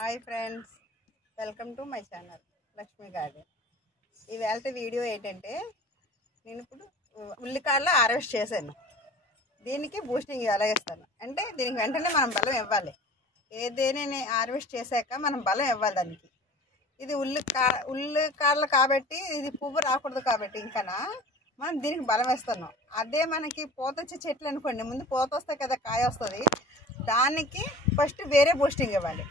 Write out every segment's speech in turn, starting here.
Hi friends, welcome to my channel Lakshmi garden. ఇవాళ video ఏంటంటే, నేను ఇప్పుడు ఉల్లికాడలు హార్వెస్ట్ చేశాను. దీనికి బూస్టింగ్ ఎలా ఇస్తాను అంటే, దీనికి వెంటనే మనం బలం ఇవ్వాలి. ఏదేనే హార్వెస్ట్ చేశాక మనం బలం ఇవ్వాలి దానికి. ఇది ఉల్లికాడలు కాబట్టి, ఇది పువ్వు రాకూడదు కాబట్టి ఇంకా మనం దీనికి బలం ఇస్తున్నాం. అదే మనకి పూత వచ్చే చెట్లు అనుకోండి, ముందు పూత వస్తాయి కదా, కాయ వస్తుంది, దానికి ఫస్ట్ వేరే బూస్టింగ్ ఇవ్వాలి,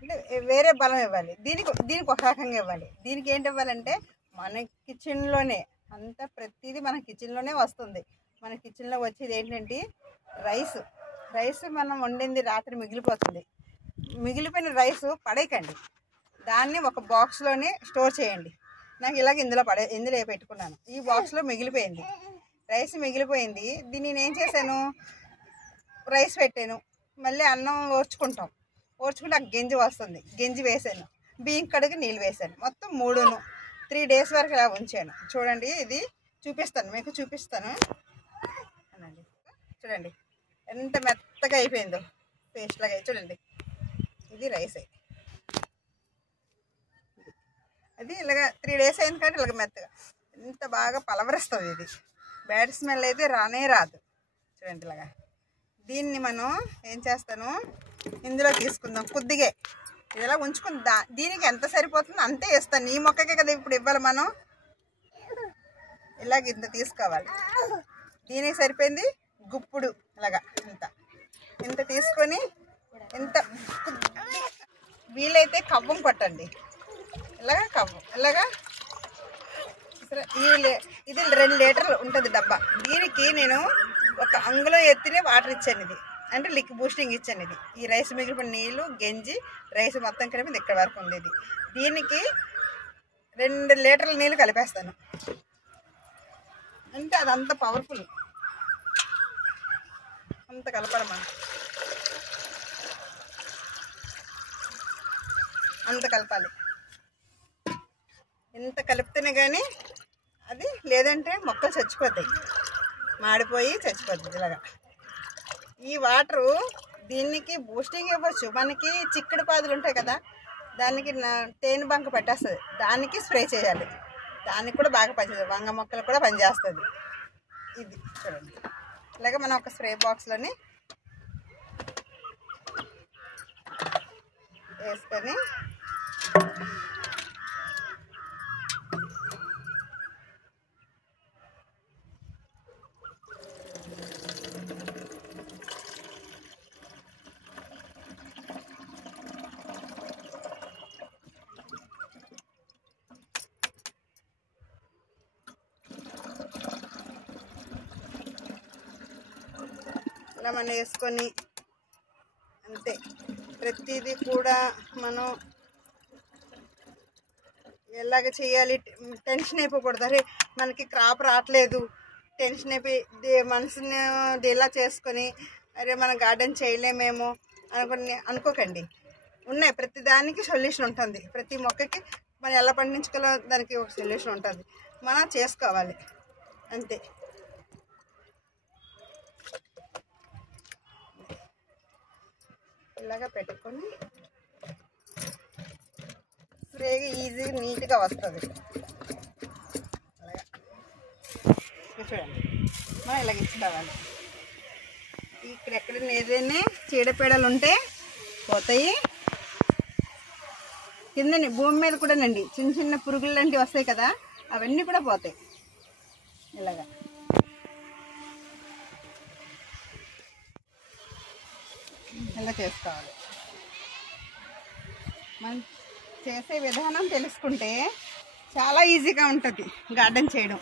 అంటే వేరే బలం ఇవ్వాలి. దీనికి ఒక రకంగా ఇవ్వాలి. దీనికి ఏంటి ఇవ్వాలంటే, మన కిచెన్లోనే అంతా ప్రతిదీ మన కిచెన్లోనే వస్తుంది. మన కిచెన్లో వచ్చేది ఏంటంటే రైస్ మనం వండింది రాత్రి మిగిలిపోతుంది. మిగిలిపోయిన రైస్ పడేయకండి, దాన్ని ఒక బాక్స్లోనే స్టోర్ చేయండి. నాకు ఇలాగ ఇందులో పెట్టుకున్నాను. ఈ బాక్స్లో మిగిలిపోయింది రైస్, మిగిలిపోయింది. దీన్ని నేను ఏం చేశాను, రైస్ పెట్టాను, మళ్ళీ అన్నం ఓర్చుకుంటే ఆ గంజి వస్తుంది, గంజి వేసాను, బియ్యం కడిగి నీళ్ళు వేసాను. మొత్తం 3 days వరకు ఇలా ఉంచాను. చూడండి, ఇది మీకు చూపిస్తాను అనండి. చూడండి ఎంత మెత్తగా అయిపోయిందో, పేస్ట్ లాగా. చూడండి, ఇది రైస్. అది ఇలాగ 3 days అయింది కాబట్టి ఇలాగ మెత్తగా ఎంత బాగా పలవరిస్తుంది. ఇది బ్యాడ్ స్మెల్ అయితే రానే రాదు. చూడండి ఇలాగా. దీన్ని మనం ఏం చేస్తాను, ఇందులో తీసుకుందాం కొద్దిగా. ఇలా ఉంచుకుని దీనికి ఎంత సరిపోతుందో అంతే ఇస్తాను. ఈ మొక్కకే కదా ఇప్పుడు ఇవ్వాలి మనం. ఇలాగ ఇంత తీసుకోవాలి. దీనికి సరిపోయింది గుప్పుడు. ఇలాగా ఇంత తీసుకొని, వీలైతే కవ్వం కొట్టండి. ఇలాగా ఇది 2 లీటర్లు ఉంటుంది డబ్బా. దీనికి నేను 1 అంగుళం ఎత్తినే వాటర్ ఇచ్చాను. ఇది అంటే లిక్విడ్ బూస్టింగ్ ఇచ్చాను. ఇది ఈ రైస్ మిగిలిపోయిన నీళ్ళు, గంజి, రైస్ మొత్తం కలిపి ఇక్కడ వరకు ఉంది. దీనికి 2 లీటర్ల నీళ్ళు కలిపేస్తాను. అంటే అదంత పవర్ఫుల్, అంత కలపాలి మనం. అంత కలపాలి. ఎంత కలిపితేనే కానీ అది, లేదంటే మొక్కలు చచ్చిపోతాయి, మాడిపోయి చచ్చిపోతుంది. ఇలాగా ఈ వాటరు దీనికి బూస్టింగ్ ఇవ్వచ్చు. మనకి చిక్కుడు పాదులు ఉంటాయి కదా, దానికి తేనె బంక పెట్టేస్తుంది, దానికి స్ప్రే చేయాలి. దానికి కూడా బాగా పనిచేస్తుంది. వంగ మొక్కలు కూడా పనిచేస్తుంది. ఇది చూడండి, ఇలాగ మనం ఒక స్ప్రే బాక్స్లోని వేసుకొని ఇలా మనం వేసుకొని అంతే. ప్రతిదీ కూడా మనం ఎలాగ చేయాలి, టెన్షన్ అయిపోకూడదు. అరే మనకి క్రాప్ రావట్లేదు, టెన్షన్ అయిపోయి మనసుని ఇలా చేసుకొని అరే మన గార్డెన్ చేయలేమేమో అనుకోకండి. ఉన్నాయి, ప్రతి దానికి సొల్యూషన్ ఉంటుంది. ప్రతి మొక్కకి మనం ఎలా పండించుకోవాలో దానికి ఒక సొల్యూషన్ ఉంటుంది. మనం చేసుకోవాలి అంతే. ఇలాగా పెట్టుకొని స్ప్రేగా ఈజీగా నీట్గా వస్తుంది. అలాగా చూడండి, మనం ఇలాగ ఇచ్చుకోవాలి. ఎక్కడైనా ఏదైనా చీడపీడలు ఉంటే పోతాయి. కిందని భూమి మీద కూడానండి చిన్న పురుగులు లాంటివి వస్తాయి కదా, అవన్నీ కూడా పోతాయి. ఇలాగా ఇలా చేసుకోవాలి. మనం చేసే విధానం తెలుసుకుంటే చాలా ఈజీగా ఉంటుంది గార్డెన్ చేయడం.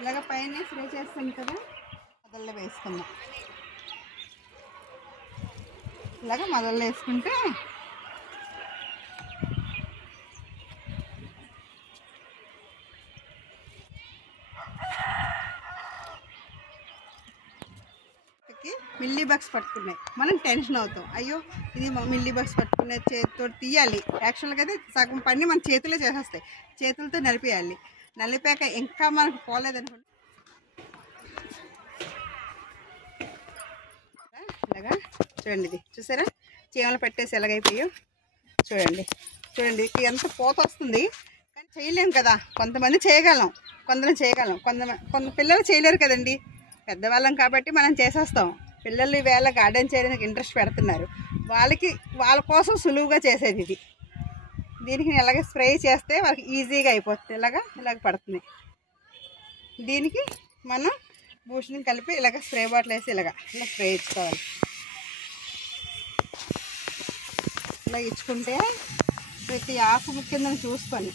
ఇలాగ పైన స్ప్రే చేస్తాం కదా, మొదల్లో వేసుకుందాం. ఇలాగ మొదల్లో వేసుకుంటే మిల్లీ బగ్స్ పట్టుకున్నాయి. మనం టెన్షన్ అవుతాం, అయ్యో ఇది మిల్లీ బగ్స్ పట్టుకునే చేతితో తీయాలి. యాక్చువల్గా అయితే సగం పని మన చేతుల్లో చేసేస్తాయి, చేతులతో నలిపేయాలి. నలిపాక ఇంకా మనకు పోలేదనుకోండి, ఇలాగా చూడండి, ఇది చూసారా చీమలు పట్టేసి ఎలాగైపోయో చూడండి. చూడండి ఎంత పూత వస్తుంది, కానీ చేయలేం కదా. కొంతమంది చేయగలం, కొంత పిల్లలు చేయలేరు కదండి. పెద్దవాళ్ళం కాబట్టి మనం చేసేస్తాం. పిల్లలు ఈవేళ గార్డెన్ చేయడానికి ఇంట్రెస్ట్ పెడుతున్నారు. వాళ్ళ కోసం సులువుగా చేసేది ఇది. దీనికి నేను ఎలాగ స్ప్రే చేస్తే వాళ్ళకి ఈజీగా అయిపోతుంది. ఇలాగ పడుతుంది. దీనికి మనం బూస్ట్ని కలిపి ఇలాగ స్ప్రే బాటిల్ వేసి ఇలా స్ప్రే ఇచ్చుకోవాలి. ఇలా ఇచ్చుకుంటే ప్రతి ఆకు కింద చూసుకొని